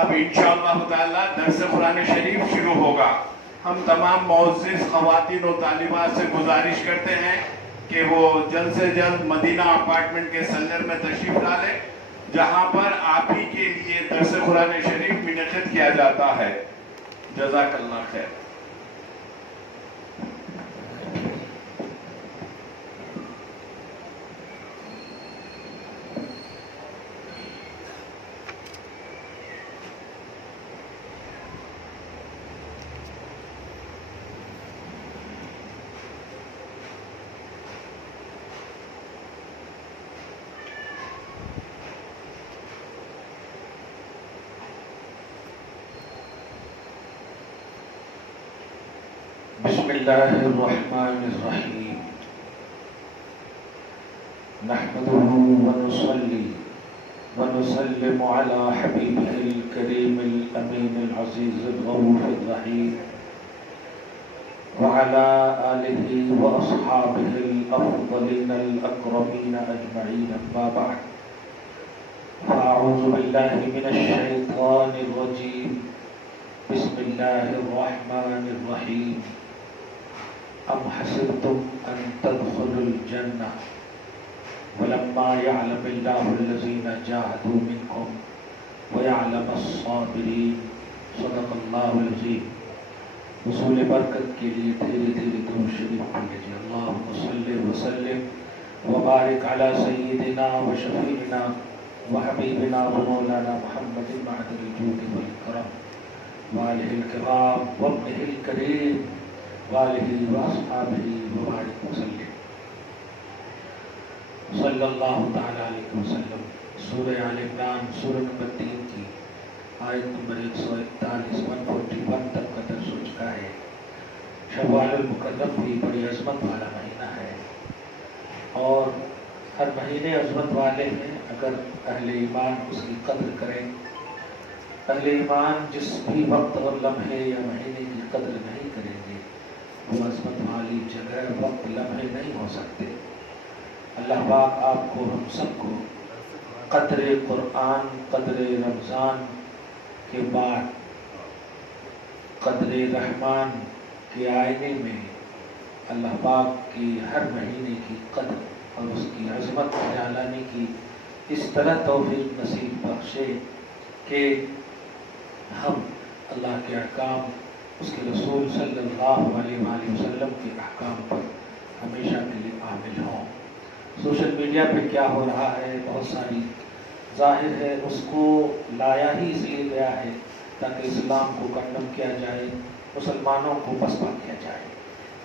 اب انشاءاللہ تعالی درس قرآن شریف شروع ہوگا۔ ہم تمام معزز خواتین و طالبات سے گزارش کرتے ہیں کہ وہ جلد سے جلد مدینہ اپارٹمنٹ کے سلر میں تشریف ڈالیں، جہاں پر آپ ہی کے لیے درس قرآن شریف منعقد کیا جاتا ہے۔ جزاک اللہ خیر۔ بسم اللہ الرحمن الرحیم نحمده ونصلي ونسلم على حبیبه الکریم الامین العزیز الرؤوف الرحیم وعلى آلہ واصحابہ الافضلین الاکرمین اجمعین اما بعد فاعوذ باللہ من الشیطان الرجیم بسم اللہ الرحمن الرحیم ام حسبتم ان تدخلوا الجنة ولما يعلم الله الذين جاهدوا منكم ويعلم الصابرين صدق اللہ العظیم۔ حصول برکت کے لیے دھیرے دھیرے درود شریف پڑھ لیجیے۔ اللہم صلی وسلم وبارک علی سیدنا وشفیعنا وحبیبنا ومولانا محمد معدن الجود والکرم وآلہ الکرام وابنہ الکریم وآلہ واصحابہ وبارک وسلم۔ صلی اللہ تعالی علیہ وسلم۔ سورہ آل عمران سورہ نمبر 3 کی آیت نمبر 141 141 تک کا درس ہو چکا ہے۔ شوال المکرم بھی بڑی عظمت والا مہینہ ہے اور ہر مہینے عظمت والے ہیں اگر اہل ایمان اس کی قدر کریں۔ اہل ایمان جس بھی وقت اور لمحے یا مہینے کی قدر نہیں کریں گے وہ عظمت والی جگہ وقت لمحے نہیں ہو سکتے۔ اللہ پاک آپ کو ہم سب کو قدر قرآن، قدر رمضان کے بعد قدر رحمان کے آئینے میں اللہ پاک کی ہر مہینے کی قدر اور اس کی عظمت کو جاننے کی اس طرح توفیق نصیب بخشے کہ ہم اللہ کے احکام، اس کے رسول صلی اللہ علیہ وآلہ وسلم کے احکام پر ہمیشہ کے لیے عامل ہوں۔ سوشل میڈیا پہ کیا ہو رہا ہے بہت ساری ظاہر ہے، اس کو لایا ہی اس لیے گیا ہے تاکہ اسلام کو کنڈم کیا جائے، مسلمانوں کو پسپا کیا جائے۔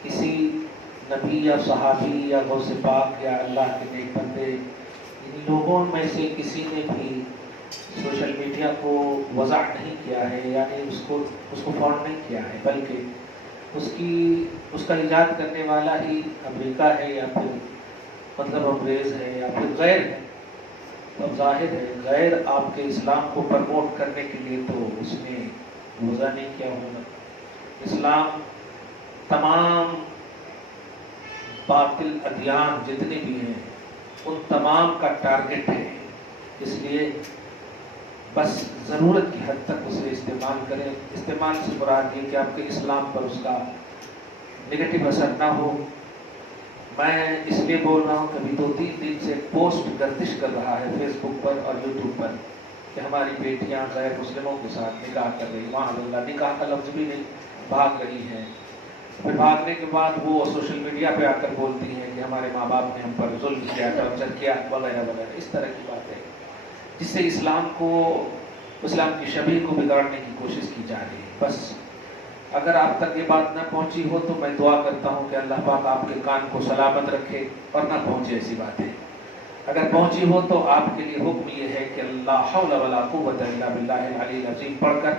کسی نبی یا صحابی یا غوث پاک یا اللہ کے نیک بندے ان لوگوں میں سے کسی نے بھی سوشل میڈیا کو وضع نہیں کیا ہے، یعنی اس کو فون نہیں کیا ہے، بلکہ اس کا ایجاد کرنے والا ہی امریکہ ہے یا پھر مطلب انگریز ہے یا پھر غیر ہے۔ تو ظاہر ہے غیر آپ کے اسلام کو پرموٹ کرنے کے لیے تو اس نے وضع نہیں کیا ہوگا۔ اسلام تمام باطل ادیان جتنے بھی ہیں ان تمام کا ٹارگٹ ہے، اس لیے بس ضرورت کی حد تک اسے استعمال کریں۔ استعمال سے مراد یہ کہ آپ کے اسلام پر اس کا نگیٹو اثر نہ ہو۔ میں اس لیے بول رہا ہوں کہ ابھی 2-3 دن سے پوسٹ گردش کر رہا ہے فیس بک پر اور یوٹیوب پر کہ ہماری بیٹیاں غیر مسلموں کے ساتھ نکاح کر رہی، معاذ اللہ، نکاح کا لفظ بھی نہیں، بھاگ رہی ہیں۔ پھر بھاگنے کے بعد وہ سوشل میڈیا پہ آ کر بولتی ہیں کہ ہمارے ماں باپ نے ہم پر ظلم کیا، ٹارچر کیا، وغیرہ وغیرہ، اس طرح کی باتیں جس سے اسلام کی شبیہ کو بگاڑنے کی کوشش کی جا رہی ہے۔ بس اگر آپ تک یہ بات نہ پہنچی ہو تو میں دعا کرتا ہوں کہ اللہ پاک آپ کے کان کو سلامت رکھے اور نہ پہنچے ایسی باتیں۔ اگر پہنچی ہو تو آپ کے لیے حکم یہ ہے کہ لا حول ولا قوت الا باللہ العلی العظیم پڑھ کر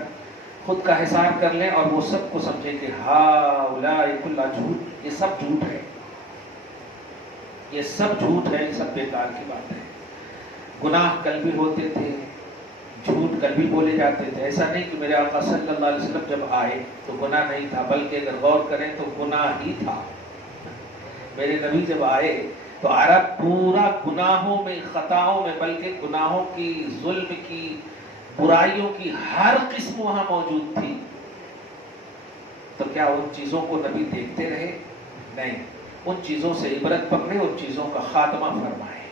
خود کا حساب کر لیں اور وہ سب کو سمجھیں کہ ہؤلاء کلھا جھوٹ، یہ سب جھوٹ ہے، یہ سب جھوٹ ہے، یہ سب بیکار کی بات ہے۔ گناہ کل بھی ہوتے تھے، جھوٹ کل بھی بولے جاتے تھے، ایسا نہیں کہ میرے آقا صلی اللہ علیہ وسلم جب آئے تو گناہ نہیں تھا، بلکہ اگر غور کریں تو گناہ ہی تھا۔ میرے نبی جب آئے تو عرب پورا گناہوں میں، خطاؤں میں، بلکہ گناہوں کی، ظلم کی، برائیوں کی ہر قسم وہاں موجود تھی، تو کیا ان چیزوں کو نبی دیکھتے رہے؟ نہیں، ان چیزوں سے عبرت پکڑے، ان چیزوں کا خاتمہ فرمائے۔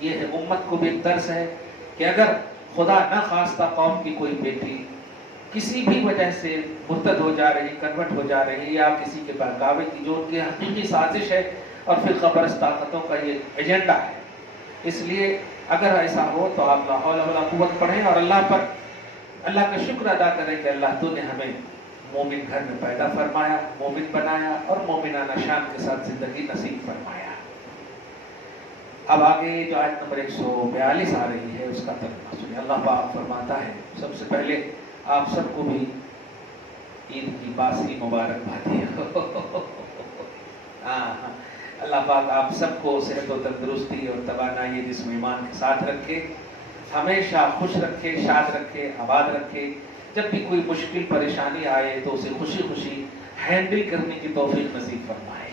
یہ ہے امت کو بھی ایک درس ہے کہ اگر خدا نہ خواستہ قوم کی کوئی بیٹی کسی بھی وجہ سے مرتد ہو جا رہی، کنورٹ ہو جا رہی، یا کسی کے بہکاوے کی جو ان کی حقیقی سازش ہے اور پھر قبرص طاقتوں کا یہ ایجنڈا ہے، اس لیے اگر ایسا ہو تو آپ لا حول ولا قوت پڑھیں اور اللہ کا شکر ادا کریں کہ اللہ تو نے ہمیں مومن گھر میں پیدا فرمایا، مومن بنایا اور مومنانہ شان کے ساتھ زندگی نصیب فرمایا۔ اب آگے جو آیت نمبر 142 آ رہی ہے اس کا ترجمہ سنیں۔ اللہ پاک فرماتا ہے، سب سے پہلے آپ سب کو بھی عید کی باسی مبارک بادی۔ اللہ پاک آپ سب کو صحت و تندرستی اور توانائی جسم ایمان کے ساتھ رکھے، ہمیشہ خوش رکھے، شاد رکھے، آباد رکھے۔ جب بھی کوئی مشکل پریشانی آئے تو اسے خوشی خوشی ہینڈل کرنے کی توفیق نصیب فرمائے،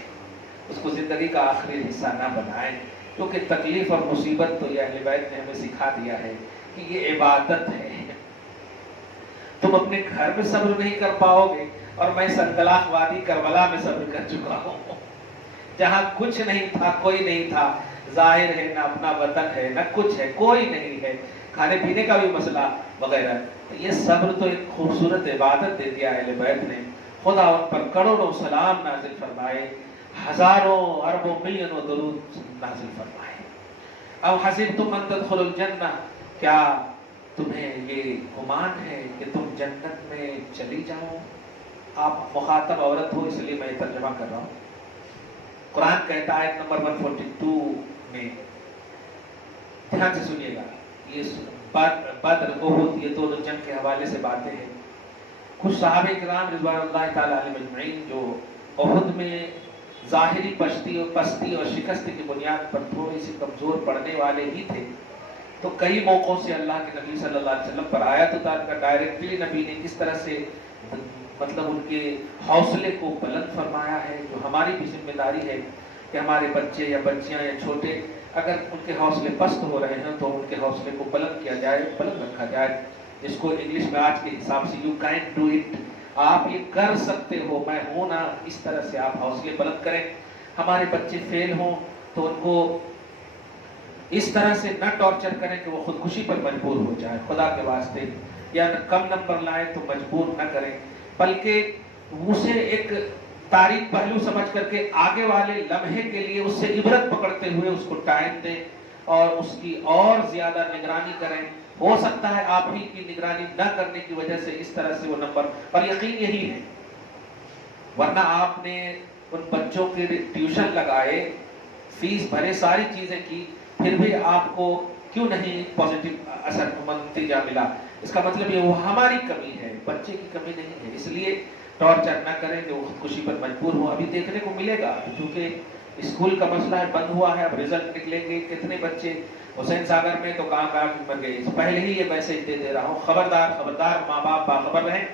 اس کو زندگی کا آخری حصہ نہ بنائے، کیونکہ تکلیف اور مصیبت تو یہ اہل بیت نے ہمیں سکھا دیا ہے کہ یہ عبادت ہے۔ تم اپنے گھر میں صبر نہیں کر پاؤ گے، اور میں سنگلاخ وادی کربلا میں صبر کر چکا ہوں، جہاں کچھ نہیں تھا، کوئی نہیں تھا، ظاہر ہے نہ اپنا وطن ہے نہ کچھ ہے، کوئی نہیں ہے، کھانے پینے کا بھی مسئلہ وغیرہ۔ یہ صبر تو ایک خوبصورت عبادت دے دیا اہل بیت نے۔ خدا ان پر کروڑوں سلام نازل فرمائے، ہزاروں اربوں ملینوں درود نازل فرمائے۔ اب حسبتم ان تدخلوا الجنہ، کیا تمہیں یہ گمان ہے کہ تم جنت میں چلی جاؤ؟ آپ مخاطب عورت ہو اس لیے میں ترجمہ کر رہا ہوں۔ قرآن کہتا ہے آیت نمبر 142 میں، دھیان سے سنیے گا، یہ بدر احد یہ دونوں جنگ کے حوالے سے باتیں ہیں۔ کچھ صحابہ کرام رضوان اللہ تعالی علیہم اجمعین جو احد میں ظاہری پستی اور شکست کی بنیاد پر تھوڑی سی کمزور پڑنے والے ہی تھے، تو کئی موقعوں سے اللہ کے نبی صلی اللہ علیہ وسلم پر آیت اتار کر ڈائریکٹلی نبی نے کس طرح سے مطلب ان کے حوصلے کو بلند فرمایا ہے، جو ہماری بھی ذمہ داری ہے کہ ہمارے بچے یا بچیاں یا چھوٹے اگر ان کے حوصلے پست ہو رہے ہیں تو ان کے حوصلے کو بلند کیا جائے، بلند رکھا جائے، جس کو انگلش میں آج کے حساب سے یو کین ڈو اٹ، آپ یہ کر سکتے ہو، میں ہوں نا، اس طرح سے آپ حوصلے بلند کریں۔ ہمارے بچے فیل ہوں تو ان کو اس طرح سے نہ ٹارچر کریں کہ وہ خودکشی پر مجبور ہو جائے، خدا کے واسطے، یا کم نمبر لائیں تو مجبور نہ کریں، بلکہ اسے ایک تاریخ پہلو سمجھ کر کے آگے والے لمحے کے لیے اس سے عبرت پکڑتے ہوئے اس کو ٹائم دیں اور اس کی اور زیادہ نگرانی کریں۔ ہو سکتا ہے آپ ہی کی نگرانی نہ کرنے کی وجہ سے اس طرح سے وہ نمبر، اور یقین یہی ہے، ورنہ آپ نے ان بچوں کے ٹیوشن لگائے، فیس بھرے، ساری چیزیں کی، پھر بھی آپ کو کیوں نہیں پازیٹیو اثر نتیجہ ملا؟ اس کا مطلب یہ وہ ہماری کمی ہے، بچے کی کمی نہیں ہے۔ اس لیے ٹارچر نہ کریں کہ وہ خودکشی پر مجبور ہو۔ ابھی دیکھنے کو ملے گا، چونکہ اسکول کا مسئلہ ہے، بند ہوا ہے، اب رزلٹ نکلیں گے، کتنے بچے حسین ساگر میں تو کہاں مر گئے۔ پہلے ہی یہ میسج دے رہا ہوں، خبردار خبردار، ماں باپ باخبر رہیں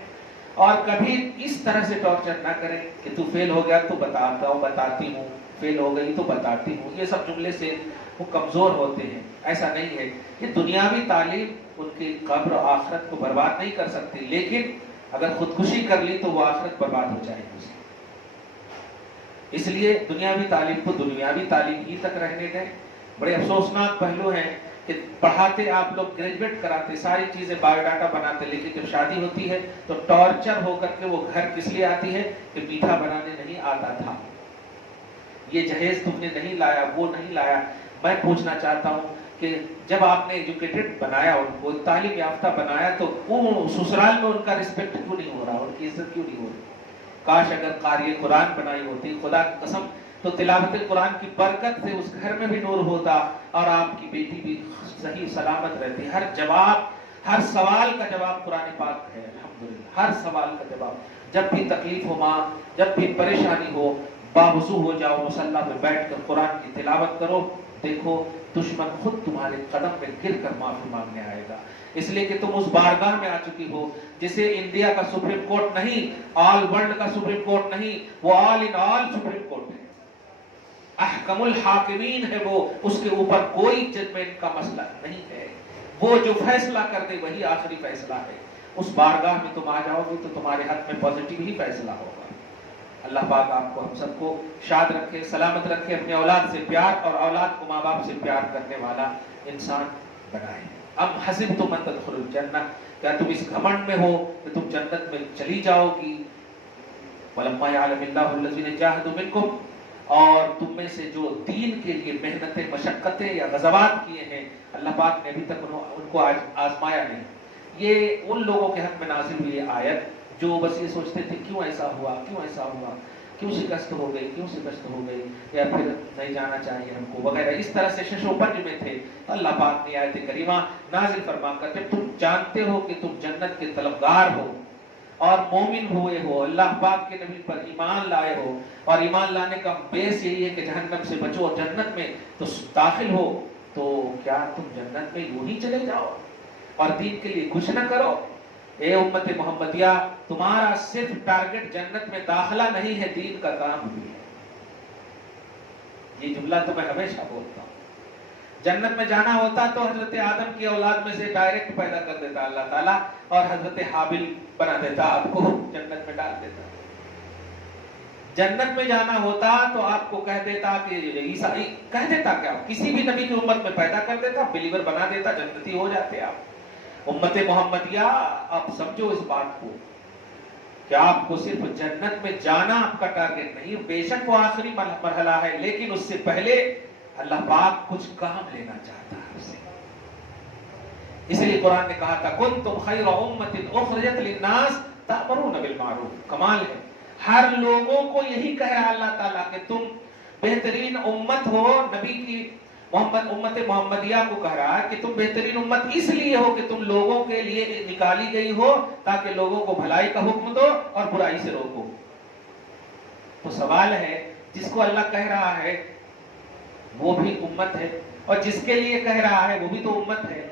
اور کبھی اس طرح سے ٹارچر نہ کریں کہ تو فیل ہو گیا تو بتاتا ہوں، بتاتی ہوں، فیل ہو گئی تو بتاتی ہوں، یہ سب جملے سے وہ کمزور ہوتے ہیں۔ ایسا نہیں ہے، یہ دنیاوی تعلیم ان کی قبر و آخرت کو برباد نہیں کر سکتی، لیکن اگر خودکشی کر لی تو وہ آخرت برباد ہو جائے گی۔ اس لیے دنیاوی تعلیم کو دنیاوی تعلیم ہی تک رہنے دیں۔ بڑے افسوسناک پہلو ہیں کہ پڑھاتے آپ لوگ، گریجویٹ کراتے، ساری چیزیں بایو ڈاٹا بناتے، لیکن جب شادی ہوتی ہے تو ٹارچر ہو کر کے وہ گھر کس لیے آتی ہے کہ میٹھا بنانے نہیں آتا تھا، یہ جہیز تم نے نہیں لایا، وہ نہیں لایا۔ میں پوچھنا چاہتا ہوں کہ جب آپ نے ایجوکیٹڈ بنایا، ان کو تعلیم یافتہ بنایا، تو وہ سسرال میں ان کا رسپیکٹ کیوں نہیں ہو رہا، ان کی عزت کیوں نہیں ہو رہی؟ کاش اگر قاری قرآن بنائی ہوتی، خدا کی قسم، تو تلاوت قرآن کی برکت سے اس گھر میں بھی نور ہوتا اور آپ کی بیٹی بھی صحیح سلامت رہتی۔ ہر جواب، ہر سوال کا جواب قرآن پاک ہے، الحمدللہ، ہر سوال کا جواب۔ جب بھی تکلیف ہو ماں، جب بھی پریشانی ہو، باوضو ہو جاؤ، مصلی میں بیٹھ کر قرآن کی تلاوت کرو، دیکھو دشمن خود تمہارے قدم میں گر کر معافی مانگنے آئے گا، اس لیے کہ تم اس بارگاہ میں آ چکی ہو جسے انڈیا کا سپریم کورٹ نہیں، آل ورلڈ کا سپریم کورٹ نہیں، وہ آل ان آل سپریم کورٹ ہے، احکم الحاکمین ہے وہ، اس کے اوپر کوئی ججمنٹ کا مسئلہ نہیں ہے۔ وہ جو فیصلہ کر دے وہی آخری فیصلہ ہے. اس بارگاہ میں تم آ جاؤ گے تو تمہارے حق میں پازیٹیو ہی فیصلہ ہوگا. اللہ پاک آپ کو ہم سب کو شاد رکھے، سلامت رکھے، اپنے اولاد سے پیار اور اولاد کو ماں باپ سے پیار کرنے والا انسان بنائے. ام حسبتم ان تدخلوا الجنہ، کیا تم اس گھمنڈ میں ہو کہ تم جنت میں چلی جاؤ گی؟ وَلَمَّا يَعْلَمِ اللَّهُ الَّذِينَ جَاهَدُوا مِنكُمْ، اور تم میں سے جو دین کے لیے محنتیں، مشقتیں یا غزوات کیے ہیں، اللہ پاک نے ابھی تک ان کو آزمایا نہیں. یہ ان لوگوں کے حق میں نازل ہوئی آیت جو بس یہ سوچتے تھے کیوں ایسا ہوا، کیوں ایسا ہوا، کیوں شکست ہو گئی، کیوں شکست ہو گئی، یا پھر نہیں جانا چاہیے ہم کو وغیرہ، اس طرح سے شش و پنج میں تھے. اللہ پاک نے آیت کریمہ نازل فرما کر جب تم جانتے ہو کہ تم جنت کے طلبگار ہو اور مومن ہوئے ہو، اللہ پاک کے نبی پر ایمان لائے ہو، اور ایمان لانے کا بیس یہی ہے کہ جہنم سے بچو اور جنت میں تو داخل ہو، تو کیا تم جنت میں یوں ہی چلے جاؤ اور دین کے لیے کچھ نہ کرو؟ اے امت محمدیہ، تمہارا صرف ٹارگٹ جنت میں داخلہ نہیں ہے، دین کا کام بھی ہے. یہ جملہ تو میں ہمیشہ بولتا ہوں. جنت میں جانا ہوتا تو حضرت آدم کی اولاد میں سے ڈائریکٹ پیدا کر دیتا اللہ تعالیٰ اور حضرت حابل بنا دیتا، آپ کو جنت میں ڈال دیتا. جنت میں جانا ہوتا تو آپ کو کہہ دیتا کہ عیسائی، کہہ دیتا کیا، کسی بھی نبی کی امت میں پیدا کر دیتا، بلیور بنا دیتا، جنتی ہو جاتے آپ. امت محمدیہ آپ سمجھو اس بات کو کہ آپ کو صرف جنت میں جانا آپ کا ٹارگٹ نہیں، بے شک وہ آخری مرحلہ ہے، لیکن اس سے پہلے اللہ پاک کچھ کام لینا چاہتا ہے آپ سے. اس لیے قرآن نے کہا تھا کنتم خیر امۃ اخرجت للناس تأمرون بالمعروف. کمال ہے، ہر لوگوں کو یہی کہہ رہا اللہ تعالیٰ کہ تم بہترین امت ہو. نبی کی امت محمدیہ کو کہہ رہا ہے کہ تم بہترین امت اس لیے ہو کہ تم لوگوں کے لیے نکالی گئی ہو تاکہ لوگوں کو بھلائی کا حکم دو اور برائی سے روکو. تو سوال ہے، جس کو اللہ کہہ رہا ہے وہ بھی امت ہے، اور جس کے لیے کہہ رہا ہے وہ بھی تو امت ہے،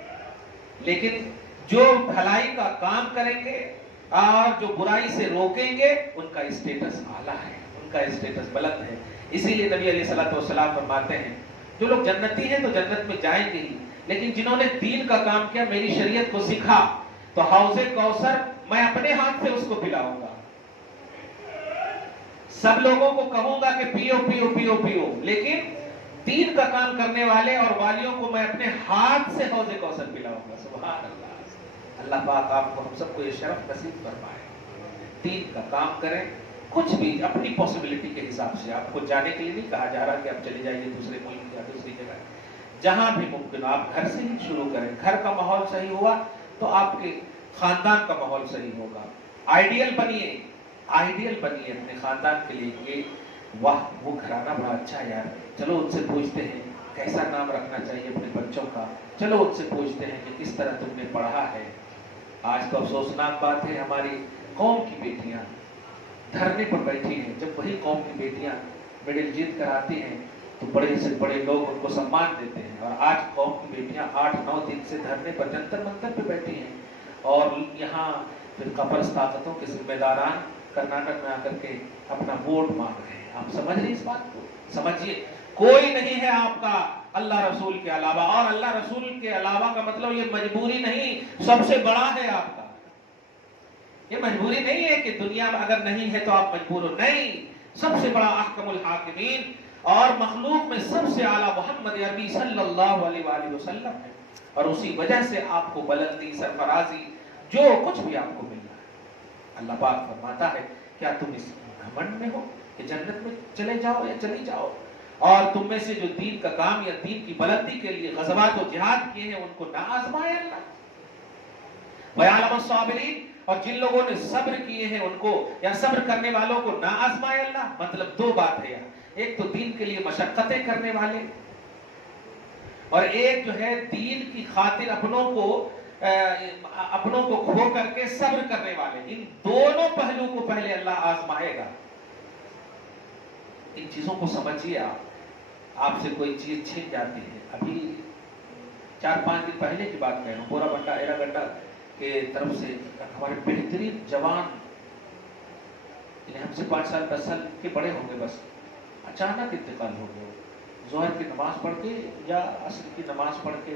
لیکن جو بھلائی کا کام کریں گے اور جو برائی سے روکیں گے ان کا اسٹیٹس اعلیٰ ہے، ان کا اسٹیٹس بلند ہے. اسی لیے نبی علیہ الصلوۃ والسلام فرماتے ہیں جو لوگ جنتی ہیں تو جنت میں جائیں گے ہی، لیکن جنہوں نے دین کا کام کیا، میری شریعت کو سیکھا، تو حوض کوثر میں اپنے ہاتھ سے اس کو پلاؤں گا. سب لوگوں کو کہوں گا کہ پیو پیو پیو پیو، لیکن دین کا کام کرنے والے اور والیوں کو میں اپنے ہاتھ سے حوض کوثر پلاؤں گا. سبحان اللہ. اللہ پاک آپ کو ہم سب کو یہ شرف نصیب فرمائے. دین کا کام کریں، کچھ بھی اپنی پاسبلٹی کے حساب سے. آپ کو جانے کے لیے نہیں کہا جا رہا کہ آپ چلے جائیے دوسرے ملک یا دوسری جگہ، جہاں بھی ممکن آپ گھر سے ہی شروع کریں. گھر کا ماحول صحیح ہوا تو آپ کے خاندان کا ماحول صحیح ہوگا. آئیڈیل بنیے، آئیڈیل بنیے اپنے خاندان کے لیے کہ واہ وہ گھرانہ بڑا اچھا ہے یار، چلو ان سے پوچھتے ہیں کیسا نام رکھنا چاہیے اپنے بچوں کا، چلو ان سے پوچھتے ہیں کہ کس طرح تم نے پڑھا ہے. آج تو افسوسناک بات ہے، ہماری قوم کی بیٹیاں دھرنے پر بیٹھی ہیں. جب وہی قوم کی بیٹیاں میڈل جیت کر آتی ہیں تو بڑے سے بڑے لوگ ان کو سمان دیتے ہیں، اور آج قوم کی بیٹیاں 8-9 دن سے دھرنے پر جنتر منتر پہ بیٹھی ہیں، اور یہاں پھر قبرص طاقتوں کے ذمہ داران کرناٹک میں آ کر کے اپنا ووٹ مانگ رہے ہیں. آپ سمجھ رہے ہیں اس بات کو؟ سمجھیے کوئی نہیں ہے آپ کا اللہ رسول کے علاوہ، اور اللہ رسول کے علاوہ کا مطلب یہ مجبوری نہیں، سب سے بڑا ہے آپ کا. یہ مجبوری نہیں ہے کہ دنیا میں اگر نہیں ہے تو آپ مجبور ہو، نہیں. سب سے بڑا احکم الحاکمین اور مخلوق میں سب سے اعلیٰ محمد عربی صلی اللہ علیہ وآلہ وسلم ہے، اور اسی وجہ سے آپ کو بلندی، سرفرازی، جو کچھ بھی آپ کو ملنا ہے. اللہ پاک فرماتا ہے کیا تم اس گھمنڈ میں ہو کہ جنت میں چلے جاؤ یا چلی جاؤ، اور تم میں سے جو دین کا کام یا دین کی بلندی کے لیے غزوات و جہاد کیے ہیں ان کو نہ آزمائے اللہ. وَيَعْلَمَ الصَّابِرِينَ، اور جن لوگوں نے صبر کیے ہیں ان کو یا صبر کرنے والوں کو نہ آزمائے اللہ. مطلب دو بات ہے یہاں، ایک تو دین کے لیے مشقتیں کرنے والے، اور ایک جو ہے دین کی خاطر اپنوں کو کھو کر کے صبر کرنے والے. ان دونوں پہلو کو پہلے اللہ آزمائے گا. ان چیزوں کو سمجھیے. آپ سے کوئی چیز چھن جاتی ہے، ابھی 4-5 دن پہلے کی بات کہہ رہا ہوں، پورا بنڈا ایرا گڈا کے طرف سے ہمارے بہترین جوان، ہم سے 5 سال 10 سال کے بڑے ہوں گے، بس اچانک انتقال ہو گیا. ظہر کی نماز پڑھ کے یا عصر کی نماز پڑھ کے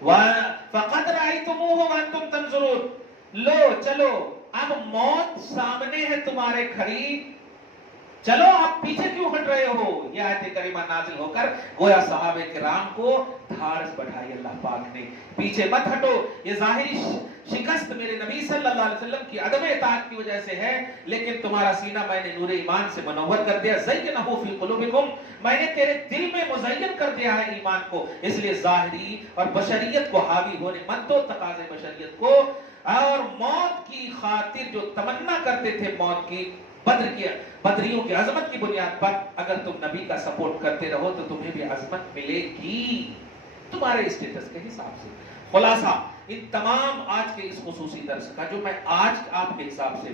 فقد رأيتموه وانتم تنظرون، لو چلو اب موت سامنے ہے تمہارے کھڑی، چلو آپ پیچھے کیوں ہٹ رہے ہو؟ یہ آیت کریمہ نازل ہو کر گویا صحابہ کرام کو دھارس بڑھائی اللہ پاک نے، پیچھے مت ہٹو۔ یہ ظاہری شکست میرے نبی صلی اللہ علیہ وسلم کی عدم اطاعت کی وجہ سے ہے، لیکن تمہارا سینہ میں نے نور ایمان سے منور کر دیا، زینہ فی قلوبکم، میں نے تیرے دل میں مزین کر دیا ہے ایمان کو، اس لیے ظاہری اور بشریت کو حاوی ہونے مت دو، تقاضے بشریت کو۔ اور موت کی خاطر جو تمنا کرتے تھے موت کی، بدریوں کی عظمت کی بنیاد پر اگر تم نبی کا سپورٹ کرتے رہو تو تمہیں بھی عظمت ملے گی تمہارے اسٹیٹس کے حساب سے۔ خلاصہ ان تمام آج کے اس خصوصی درس کا جو میں آج آپ کے حساب سے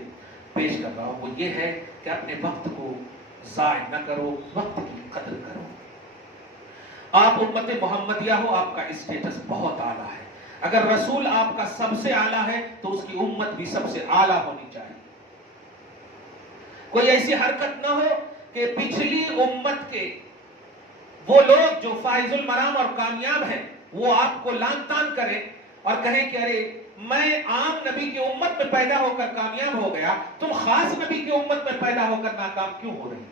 پیش کر رہا ہوں وہ یہ ہے کہ اپنے وقت کو ضائع نہ کرو، وقت کی قدر کرو۔ آپ امت محمدیہ ہو، آپ کا اسٹیٹس بہت اعلیٰ ہے، اگر رسول آپ کا سب سے اعلیٰ ہے تو اس کی امت بھی سب سے اعلیٰ ہونی چاہیے۔ کوئی ایسی حرکت نہ ہو کہ پچھلی امت کے وہ لوگ جو فائز المرام اور کامیاب ہیں وہ آپ کو لان تان کریں اور کہیں کہ ارے میں عام نبی کی امت میں پیدا ہو کر کامیاب ہو گیا، تم خاص نبی کی امت میں پیدا ہو کر ناکام کیوں ہو رہی؟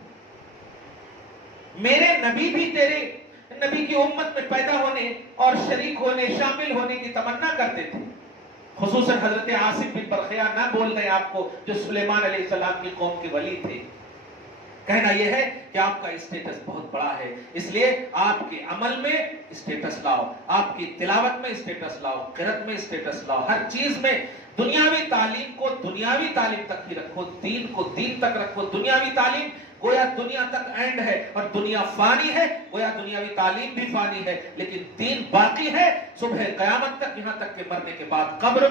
میرے نبی بھی تیرے نبی کی امت میں پیدا ہونے اور شریک ہونے، شامل ہونے کی تمنا کرتے تھے۔ خصوصاً حضرت عاصم بن برخیا نہ بول رہے آپ کو جو سلیمان علیہ السلام کی قوم کے ولی تھے۔ کہنا یہ ہے کہ آپ کا اسٹیٹس بہت بڑا ہے، اس لیے آپ کے عمل میں اسٹیٹس لاؤ، آپ کی تلاوت میں اسٹیٹس لاؤ، قرأت میں اسٹیٹس لاؤ، ہر چیز میں دنیاوی تعلیم کو دنیاوی تعلیم تک ہی رکھو، دین کو دین تک رکھو۔ دنیاوی تعلیم گویا دنیا تک اینڈ ہے اور دنیا فانی ہے، گویا دنیاوی تعلیم بھی فانی ہے، لیکن دین باقی ہے صبح قیامت تک، یہاں تک کہ مرنے کے بعد قبر۔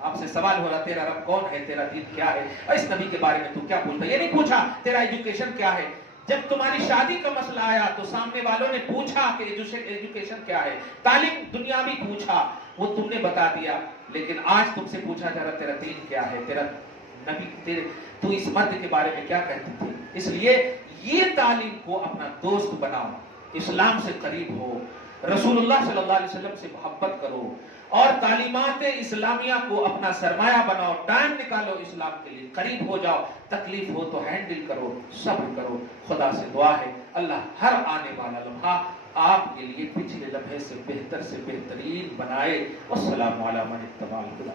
آپ سے سوال ہو رہا تیرا رب کون ہے، تیرا دین کیا ہے، اور اس نبی کے بارے میں تو کیا پوچھتا ہے؟ یہ نہیں پوچھا تیرا ایجوکیشن کیا ہے۔ جب تمہاری شادی کا مسئلہ آیا تو سامنے والوں نے پوچھا کہ ایجوکیشن کیا ہے، تعلیم دنیاوی پوچھا، وہ تم نے بتا دیا، لیکن آج تم سے پوچھا جا رہا تیرا دین کیا ہے، تیرا نبی تو اس مرد کے بارے میں کیا کہتے تھے۔ اس لیے یہ تعلیم کو اپنا دوست بناؤ، اسلام سے قریب ہو، رسول اللہ صلی اللہ علیہ وسلم سے محبت کرو اور تعلیمات اسلامیہ کو اپنا سرمایہ بناؤ، ٹائم نکالو اسلام کے لیے، قریب ہو جاؤ، تکلیف ہو تو ہینڈل کرو، صبر کرو۔ خدا سے دعا ہے اللہ ہر آنے والا لمحہ آپ کے لیے پچھلے لمحے سے بہترین بنائے۔ والسلام علی من اتبع الہدی۔